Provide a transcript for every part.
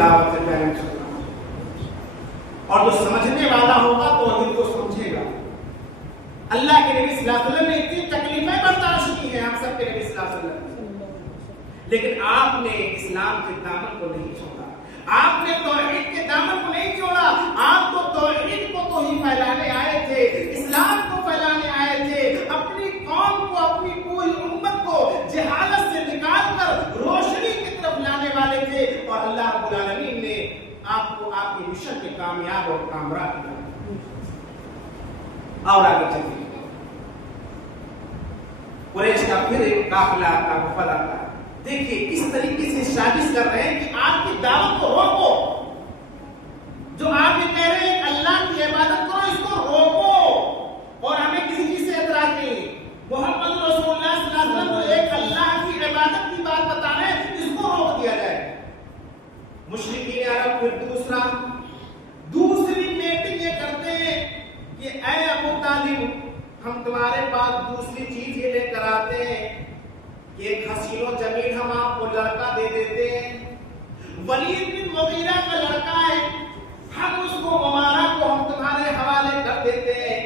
دعوت ہے پیارے مسلمان، اور جو سمجھنے والا ہوگا توحید کو سمجھے گا۔ اللہ کے نبی صلی اللہ علیہ وسلم نے اتنی تکلیفیں برداشت کی ہیں ہم سب کے نبی صلی اللہ علیہ وسلم، لیکن آپ نے اسلام کے دامن کو نہیں چھوڑا، آپ نے توحید کے دامن کو نہیں چھوڑا۔ آپ تو توحید کو تو ہی پھیلانے آئے تھے، اسلام کو پھیلانے آئے تھے، اپنی قوم کو، اپنی پوری امت کو جہالت سے نکال کر روشنی کی طرف لانے والے تھے، اور اللہ رب العالمین نے آپ کو آپ کے مشن میں کامیاب اور کامرا کیا۔ اور آگے چلیے، قریش کا پھر ایک قافلہ آتا، وفد آتا، دیکھیے کس طریقے سے سازش کر رہے ہیں کہ آپ کی دعوت کو روکو، جو آپ یہ کہہ رہے ہیں اللہ کی عبادت کرو، اس کو روکو، اور ہمیں کسی چیز سے اعتراض نہیں۔ محمد رسول اللہ صلی اللہ علیہ وسلم کو ایک اللہ کی عبادت کی بات بتا رہے ہیں، اس کو روک دیا جائے۔ مشرکین عرب پھر دوسری میٹنگ یہ کرتے ہیں کہ اے ابو طالب، ہم تمہارے پاس دوسری چیز یہ لے کر آتے ہیں کہ ایک حسین و جمیل ہم آپ کو لڑکا دے دیتے ہیں، ولید بن مغیرہ کا لڑکا ہے، ہم اس کو مبارک کو ہم تمہارے حوالے کر دیتے ہیں،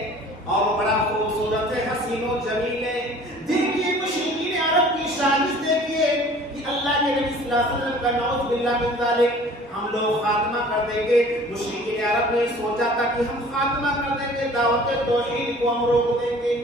اور بڑا خوبصورت ہے، حسین و جمیل ہے۔ دیکھیے مشرکین عرب کی سازش دیکھیے کہ اللہ کے نبی صلی اللہ علیہ وسلم کا نعوذ باللہ من ذالک ہم لوگ خاتمہ کر دیں گے۔ مشرکین عرب نے سوچا تھا کہ ہم خاتمہ کر دیں گے، دعوت توحید کو ہم روک دیں گے۔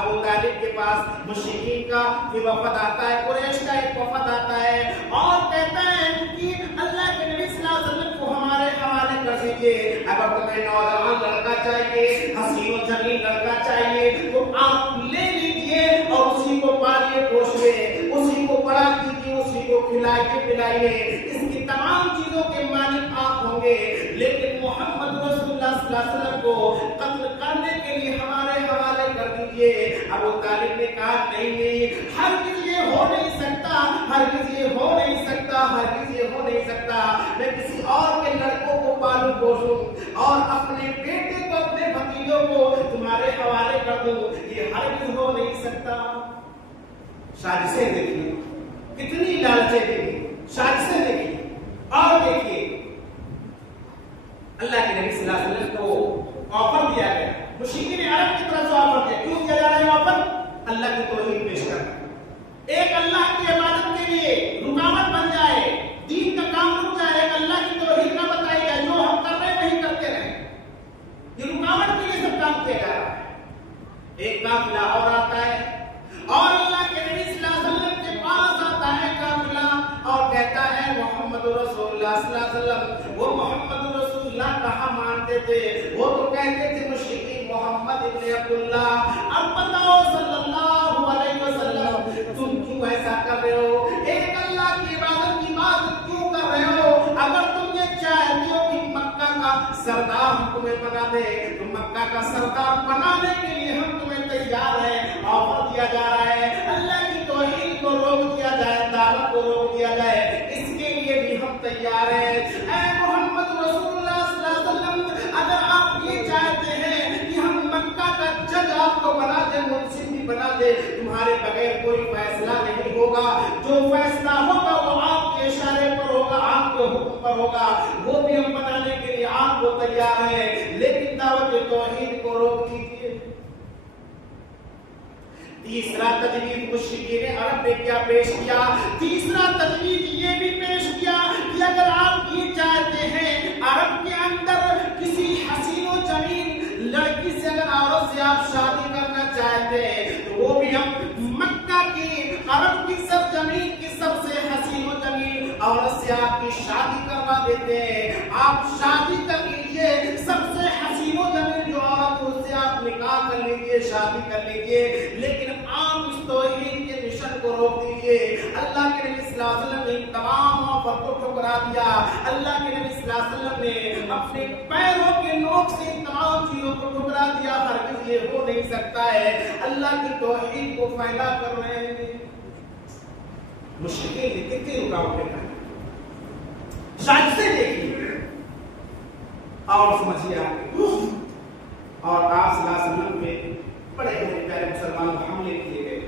ابو طالب کے پاس مشرکین کا یہ وفد آتا ہے، قریش کا ایک وفد آتا ہے، اور کہتا ہے کہ اللہ کے نبی صلی اللہ علیہ وسلم کو ہمارے حوالے کر دیجیے، اگر تمہیں نوجوان لڑکا چاہیے، حسین و جمیل لڑکا چاہیے تو آپ لے لیجیے، اور اسی کو پالیے پوشیے، اسی کو بڑا کیجیے، اسی کو کھلائیے پلائیے، اس کی تمام چیزوں کے مالک آپ ہوں گے، لیکن محمد رسول اللہ صلی اللہ علیہ وسلم کو قتل کرنے کے لیے ہمارے حوالے کر دیجیے۔ ابو طالب نے کہا نہیں، ہرگز یہ ہو نہیں سکتا، ہرگز یہ ہو نہیں سکتا، ہرگز یہ ہو نہیں سکتا، میں کسی اور کے لڑکوں کو پالوں پوشوں اور اپنے بیٹے کو، اپنے بھتیجوں کو تمہارے حوالے کر دوں، یہ ہرگز ہو نہیں سکتا۔ سازشیں دیکھیے، کتنی لالچیں دیکھیے، سازشیں دیکھیے، اور دیکھیے اللہ کے نبی صلی اللہ علیہ وسلم کو آفر دیا گیا، مشرکین عرب کی طرف سے آفر دیا، کیوں دیا جا رہا ہے آفر؟ اللہ کی توحید پیش کر، ایک اللہ کی عبادت کے لیے رکاوٹ بن جائے، دین کا کام رک جائے، ایک اللہ کی توحید نہ بتائی جائے، جو ہم کر رہے ہیں نہیں کرتے رہے، یہ رکاوٹ کے لیے سب کام کیا جا رہا ہے۔ ایک قافلہ اور آتا ہے، اور اللہ کے نبی صلی اللہ علیہ وسلم کے پاس آتا ہے قافلہ، اور کہتا ہے محمد رسول اللہ صلی اللہ علیہ وسلم، وہ محمد رسول اللہ کہاں مانتے تھے؟ وہ تو کہتے تھے مشرکین محمد ابن عبداللہ، اب بتاؤ صلی اللہ علیہ وسلم تم کیوں ایسا کر رہے ہو؟ ایک اللہ کی عبادت کی بات کیوں کر رہے ہو؟ اگر تم یہ چاہتے ہو کہ مکہ کا سردار ہم تمہیں بنا دے تو مکہ کا سردار بنانے کے لیے ہم تمہیں تیار ہیں، آفر دیا جا رہا ہے، اللہ کی توحید کو روک دیا جائے، دعوت کو روک دیا جائے، اس کے لیے بھی ہم تیار ہیں۔ اے محمد رسول اللہ صلی اللہ علیہ وسلم، اگر آپ یہ چاہتے ہیں کہ ہم مکہ کا جج آپ کو بنا دیں، منصف بھی بنا دے، تمہارے بغیر کوئی فیصلہ نہیں ہوگا، جو فیصلہ ہوگا وہ آپ کے اشارے پر ہوگا، آپ کے حکم پر ہوگا، وہ بھی ہم بنانے کے لیے آپ کو تیار ہیں، لیکن دعوت توحید کو روک دیجیے۔ تیسرا تجویز مشرکین عرب نے کیا پیش کیا؟ تیسرا تجویز یہ بھی پیش کیا کہ اگر آپ یہ چاہتے ہیں عرب کے اندر کسی حسین و جمیل لڑکی سے اگر عورت سے آپ شادی کرنا چاہتے ہیں تو وہ بھی ہم مکہ کی عرب کی سرزمین کی سب سے حسین و جمیل عورت سے آپ کی شادی کروا دیتے ہیں، آپ شادی کر لیجئے، سب سے حسین و جمیل جو عورت اس سے آپ نکاح کر لیجئے، شادی کر لیجئے، لیکن آپ اس توحید کے مشن کو روک دیجئے۔ اللہ کے نبی صلی اللہ علیہ وسلم نے تمام آفر کو ٹھکرا دیا، اللہ کے نبی صلی اللہ علیہ وسلم نے اپنے پیروں کے نوک سے تمام چیزوں کو ٹھکرا دیا، ہرگز یہ ہو نہیں سکتا ہے، اللہ کی توحید کو پھیلا کر رہے ہیں۔ مشرکین نے کتنی رکاوٹیں ڈالی، سازشیں دیکھی، اور سمجھیے اور آپ صلی اللہ علیہ وسلم پہ بڑے بڑے پیارے مسلمانوں کو حملے کیے گئے۔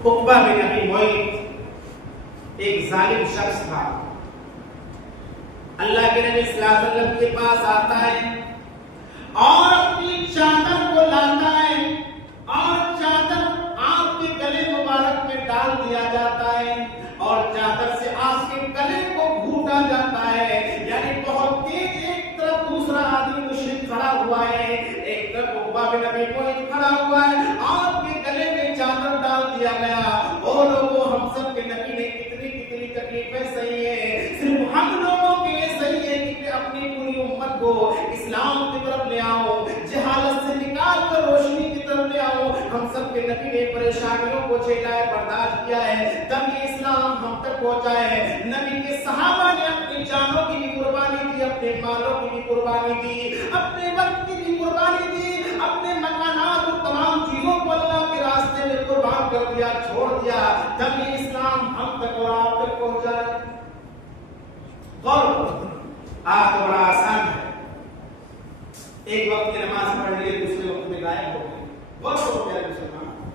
عقبہ بن ابی معیط ایک ظالم شخص تھا، اللہ کے نبی صلی اللہ علیہ وسلم کے پاس آتا ہے اور اپنی چادر کو لاتا ہے اور چادر آپ کے گلے مبارک میں ڈال دیا جاتا ہے اور چادر سے آپ کے گلے کو گھونٹا جاتا ہے، یعنی بہت تیز ایک طرف دوسرا آدمی مشرک کھڑا ہوا ہے، ایک طرف عقبہ بن ابی معیط کھڑا ہوا ہے، آپ کے گلے میں چادر ڈال دیا گیا۔ اور لوگوں، ہم سب کے نبی نے کتنی کتنی تکلیفیں سہی ہیں، صرف ہم لوگوں کے لیے صحیح ہے کہ اپنی پوری امت کو اسلام کی طرف لے آؤ، جہالت سے نکال کر روشنی کی طرف لے آؤ۔ ہم سب کے نبی نے پریشانیوں کو جھیلا ہے، برداشت کیا ہے، تب یہ اسلام ہم تک پہنچا ہے۔ نبی کے صحابہ نے اپنی جانوں کی بھی قربانی دی، اپنے مالوں کی بھی قربانی دی، اپنے وقت کی بھی قربانی دی، اپنے مکانات اور تمام چیزوں کو اللہ کے راستے میں قربان کر دیا، چھوڑ دیا، تب یہ اسلام ہم تک اور آپ تک پہنچا ہے۔ غور کرو، آپ کو بڑا آسان ہے، ایک وقت کی نماز پڑھ لیے دوسرے وقت میں غائب ہو گئے۔ غور کرو پیارے مسلمان،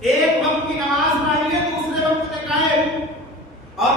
ایک وقت کی نماز پڑھ لیے دوسرے وقت میں غائب، اور